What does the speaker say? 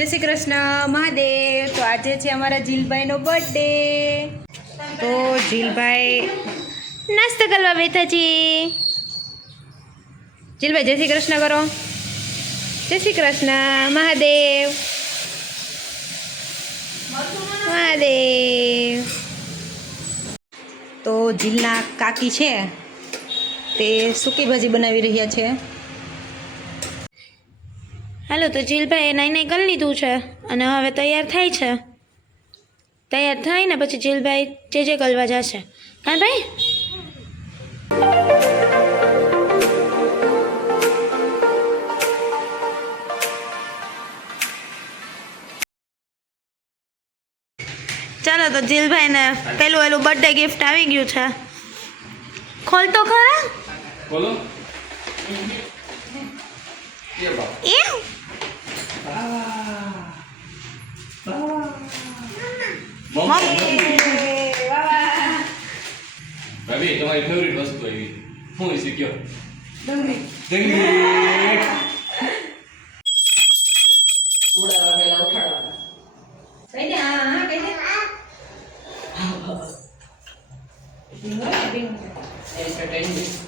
જય શ્રી કૃષ્ણ મહાદેવ। તો આજે છે અમારા જીલભાઈનો બર્થડે, તો જીલભાઈ નાસ્તો કરવા બેઠા છે। જીલભાઈ જય શ્રી કૃષ્ણ કરો। જય શ્રી કૃષ્ણ મહાદેવ મહાદેવ। તો જીલના કાકી છે તે સૂકી ભાજી બનાવી રહ્યા છે। હાલો તો જીલભાઈ નાઈ નાઈ કરી લીધું છે અને હવે તૈયાર થાય છે। તૈયાર થાય ને પછી જીલભાઈ જે કરવા જશે, હા ભાઈ। ચાલો તો જીલભાઈને પેલું બર્થડે ગિફ્ટ આવી ગયું છે, ખોલ તો ખરા। બોલો એ ભાભી તમારી ફેવરિટ વસ્તુ આવી શું છે કયો? ડુંગળી ઉડાડવા પહેલા ઉઠાડવાના કઈ દે। હા કઈ દે એ છે ટેન્શન